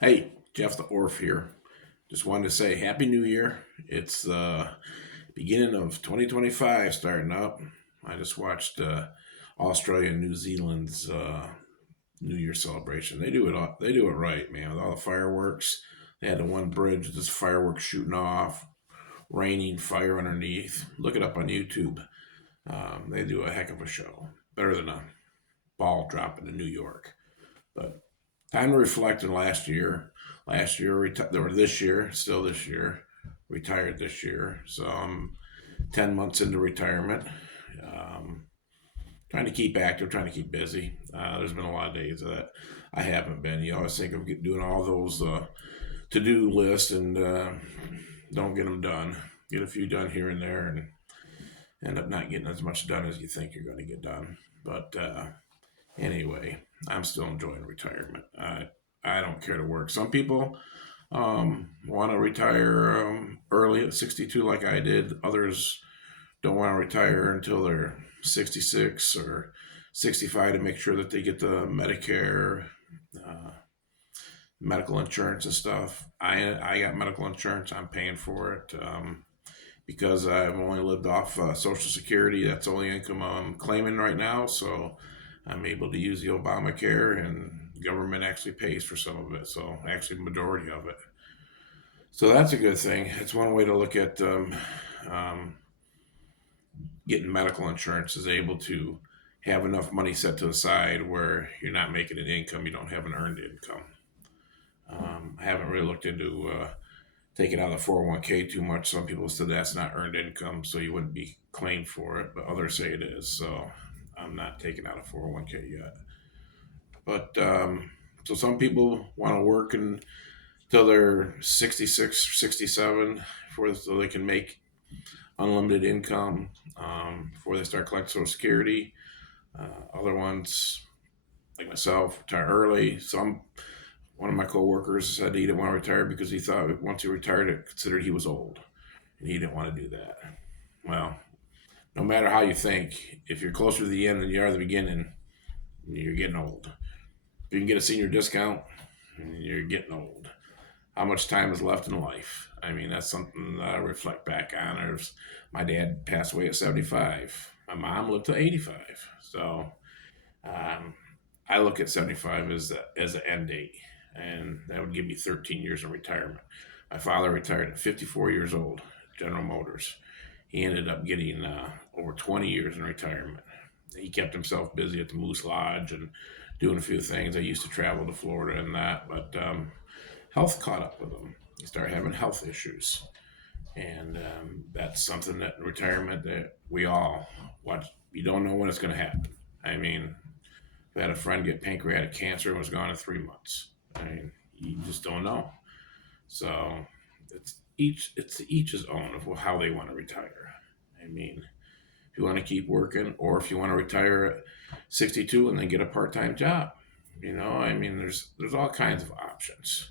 Hey, Jeff the ORF here. Just wanted to say Happy New Year. It's beginning of 2025 starting up. I just watched Australia and New Zealand's New Year celebration. They do it all, they do it right, man. With all the fireworks, they had the one bridge with this fireworks shooting off, raining fire underneath. Look it up on YouTube. They do a heck of a show. Better than a ball dropping to New York. But time to reflect on last year. Last year, or this year, still this year, retired this year. So I'm 10 months into retirement. Um, Trying to keep active, trying to keep busy. There's been a lot of days that I haven't been. You always think of doing all those to do lists and don't get them done. Get a few done here and there and end up not getting as much done as you think you're going to get done. But anyway, I'm still enjoying retirement. I don't care to work. Some people want to retire early at 62, like I did. Others don't want to retire until they're 66 or 65 to make sure that they get the Medicare, uh, medical insurance and stuff. I got medical insurance. I'm paying for it because I've only lived off Social Security. That's the only income I'm claiming right now. So I'm able to use the Obamacare, and government actually pays for some of it. So actually, majority of it. So that's a good thing. It's one way to look at um, getting medical insurance is able to have enough money set to the side where you're not making an income, you don't have an earned income. I haven't really looked into taking out the 401k too much. Some people said that's not earned income, so you wouldn't be claimed for it, but others say it is. So I'm not taking out a 401k yet. But so some people want to work until they're 66 or 67 so they can make unlimited income before they start collecting Social Security. Other ones, like myself, retire early. One of my coworkers said he didn't want to retire because he thought once he retired, it considered he was old, and he didn't want to do that. Well, no matter how you think, if you're closer to the end than you are the beginning, you're getting old. If you can get a senior discount, you're getting old. How much time is left in life? I mean, that's something that I reflect back on. My dad passed away at 75. My mom lived to 85. So um, I look at 75 as an end date, and that would give me 13 years of retirement. My father retired at 54 years old, General Motors. He ended up getting over 20 years in retirement. He kept himself busy at the Moose Lodge and doing a few things. I used to travel to Florida and that, but health caught up with him. He started having health issues, and that's something that in retirement that we all watch. You don't know when it's going to happen. I mean, I had a friend get pancreatic cancer and was gone in 3 months. I mean, you just don't know. So it's each his own of how they want to retire. I mean, if you want to keep working, or if you want to retire at 62 and then get a part time job, I mean, there's all kinds of options.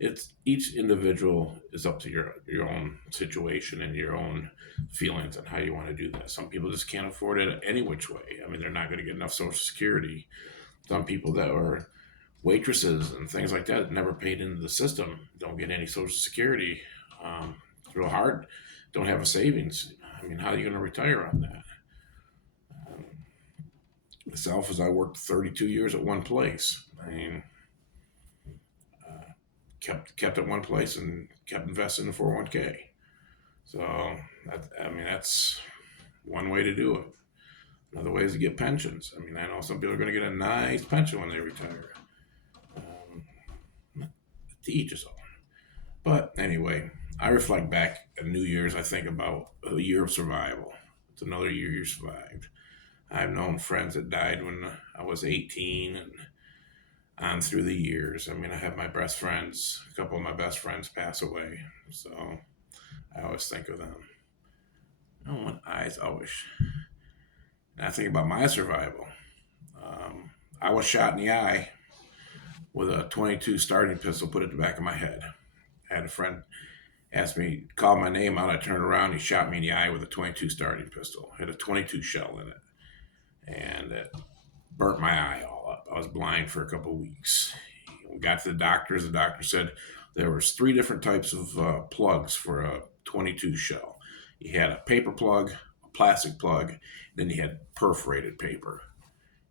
It's each individual is up to your own situation and your own feelings and how you want to do that. Some people just can't afford it any which way. I mean, they're not going to get enough Social Security. Some people that are waitresses and things like that never paid into the system don't get any Social Security. It's real hard. Don't have a savings. I mean, how are you going to retire on that? Um, Myself, as I worked 32 years at one place. I mean, kept at one place and kept investing in 401k. So that's one way to do it. Another way is to get pensions. I mean, I know some people are going to get a nice pension when they retire. Um, to each his own. But anyway, I reflect back at New Year's. I think about a year of survival. It's another year you survived. I've known friends that died when I was 18 and on through the years. I mean, I have my best friends, a couple of my best friends pass away. So I always think of them. No one eyes always. And I think about my survival. Um, I was shot in the eye with a 22 starting pistol put at the back of my head. I had a friend ask me, call my name out. I turned around. He shot me in the eye with a 22 starting pistol. It had a 22 shell in it. And it burnt my eye all up. I was blind for a couple of weeks. got to the doctors. The doctor said there was three different types of plugs for a 22 shell. You had a paper plug, a plastic plug, then you had perforated paper.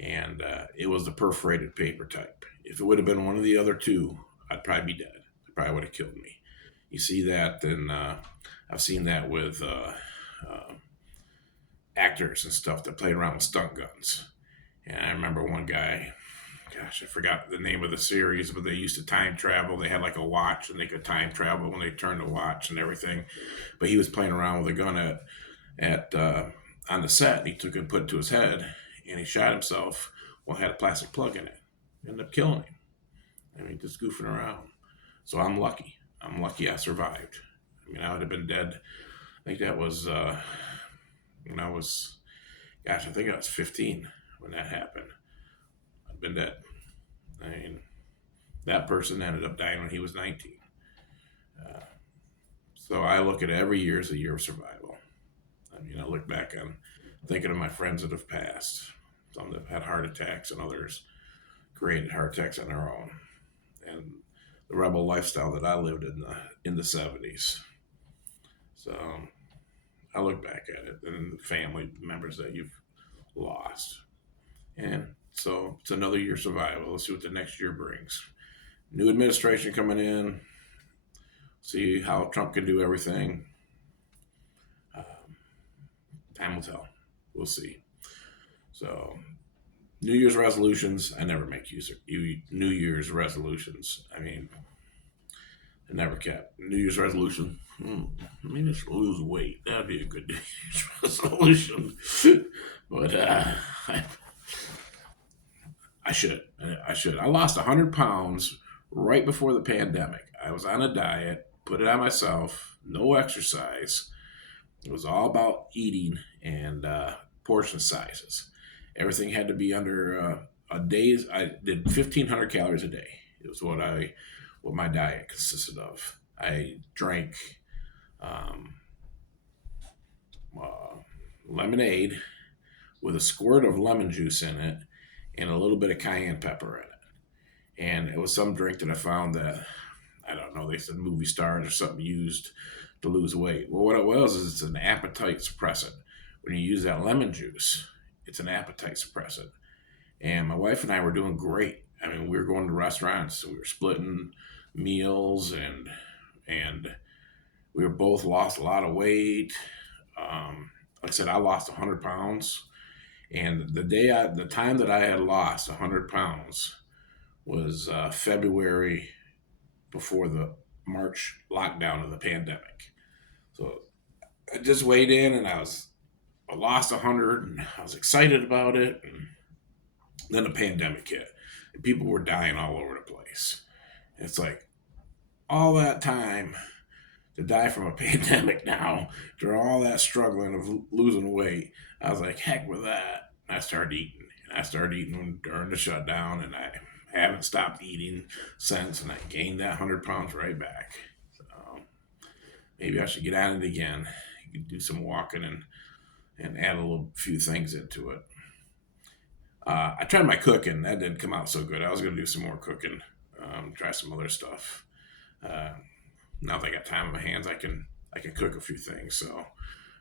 And it was the perforated paper type. If it would have been one of the other two, I'd probably be dead. It probably would have killed me. You see that, and I've seen that with actors and stuff that played around with stunt guns. And I remember one guy, gosh, I forgot the name of the series, but they used to time travel. They had like a watch and they could time travel when they turned the watch and everything. But he was playing around with a gun at on the set, and he took it and put it to his head, and he shot himself. Well, it had a plastic plug in it. Ended up killing him. I mean, just goofing around. So I'm lucky. I'm lucky I survived. I mean, I would have been dead. I think that was when I was, gosh, I think I was 15 when that happened. I'd been dead. I mean, that person ended up dying when he was 19. Uh, so I look at every year as a year of survival. I mean, I look back on thinking of my friends that have passed. Some that have had heart attacks and others created heart attacks on their own. And the rebel lifestyle that I lived in the 70s. So I look back at it and the family members that you've lost. And so it's another year survival. Let's see what the next year brings. New administration coming in. See how Trump can do everything. Time will tell. We'll see. So New Year's resolutions. I never make New Year's resolutions. I mean, I never kept New Year's resolution. I mean, just lose weight. That'd be a good New Year's resolution. But I should. I lost 100 pounds right before the pandemic. I was on a diet, put it on myself, no exercise. It was all about eating and portion sizes. Everything had to be under a day's. I did 1,500 calories a day. It was what my diet consisted of. I drank lemonade with a squirt of lemon juice in it and a little bit of cayenne pepper in it. And it was some drink that I found that, I don't know, they said movie stars or something used to lose weight. Well, what it was is it's an appetite suppressant. When you use that lemon juice, it's an appetite suppressant. And my wife and I were doing great. I mean, we were going to restaurants, we were splitting meals, and we were both lost a lot of weight. Like I said, I lost 100 pounds. And the time that I had lost 100 pounds was February before the March lockdown of the pandemic. So I just weighed in and I lost 100 and I was excited about it. And then the pandemic hit and people were dying all over the place. And it's like all that time to die from a pandemic now, after all that struggling of losing weight, I was like, heck with that. And I started eating. And I started eating during the shutdown, and I haven't stopped eating since, and I gained that 100 pounds right back. So maybe I should get on it again. You could do some walking and add a few things into it. I tried my cooking. That didn't come out so good. I was going to do some more cooking, try some other stuff. Now that I got time on my hands, I can cook a few things. So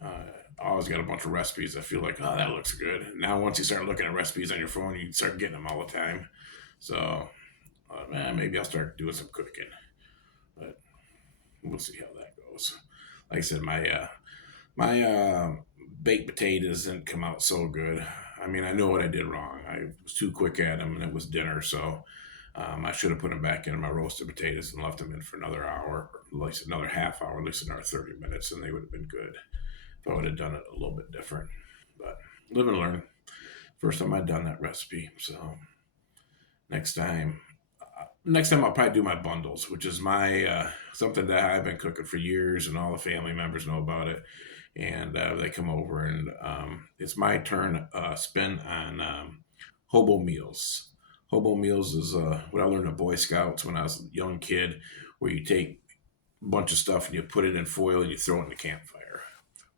I always got a bunch of recipes. I feel like, oh, that looks good. Now once you start looking at recipes on your phone, you start getting them all the time. So maybe I'll start doing some cooking. But we'll see how that goes. Like I said, my baked potatoes didn't come out so good. I mean, I know what I did wrong. I was too quick at them, and it was dinner, so I should have put them back in my roasted potatoes and left them in for another hour, or at least another half hour, at least another 30 minutes, and they would have been good if I would have done it a little bit different. But live and learn. First time I'd done that recipe, so next time I'll probably do my bundles, which is my something that I've been cooking for years, and all the family members know about it. And they come over, and it's my turn spin on hobo meals. Hobo meals is what I learned at Boy Scouts when I was a young kid, where you take a bunch of stuff and you put it in foil and you throw it in the campfire.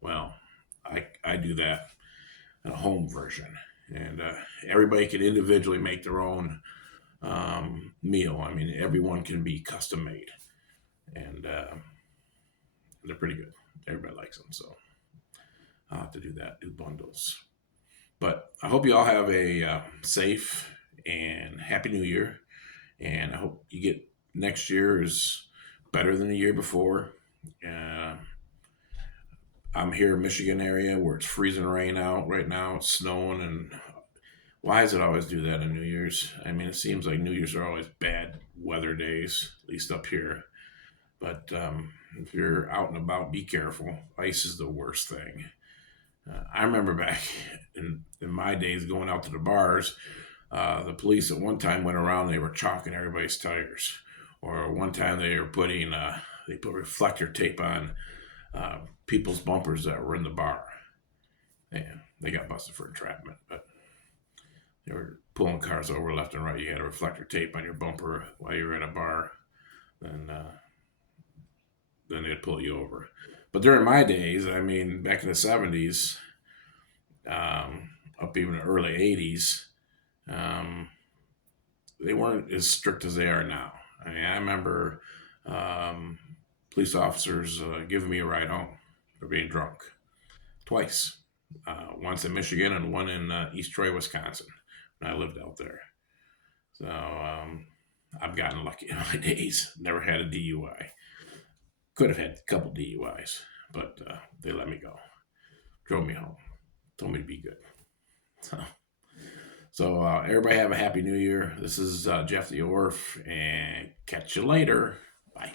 Well, I do that in a home version, and everybody can individually make their own meal. I mean, everyone can be custom made, and they're pretty good. Everybody likes them, so I'll have to do that. Do bundles. But I hope you all have a safe and happy New Year, and I hope you get next year is better than the year before. Uh, I'm here in Michigan area where it's freezing rain out right now. It's snowing, and why does it always do that on New Year's? I mean, it seems like New Year's are always bad weather days, at least up here. But if you're out and about, be careful. Ice is the worst thing. I remember back in my days going out to the bars, the police at one time went around, they were chalking everybody's tires. Or one time they were they put reflector tape on people's bumpers that were in the bar. And they got busted for entrapment, but they were pulling cars over left and right. You had a reflector tape on your bumper while you were at a bar, and then they'd pull you over. But during my days, I mean, back in the 70s, up even the early 80s, um, they weren't as strict as they are now. I mean, I remember um, police officers giving me a ride home for being drunk twice. Once in Michigan and one in East Troy, Wisconsin, when I lived out there. So I've gotten lucky in my days. Never had a DUI. Could have had a couple DUIs, but they let me go. Drove me home. Told me to be good. So everybody have a happy new year. This is Jeff the ORF, and catch you later. Bye.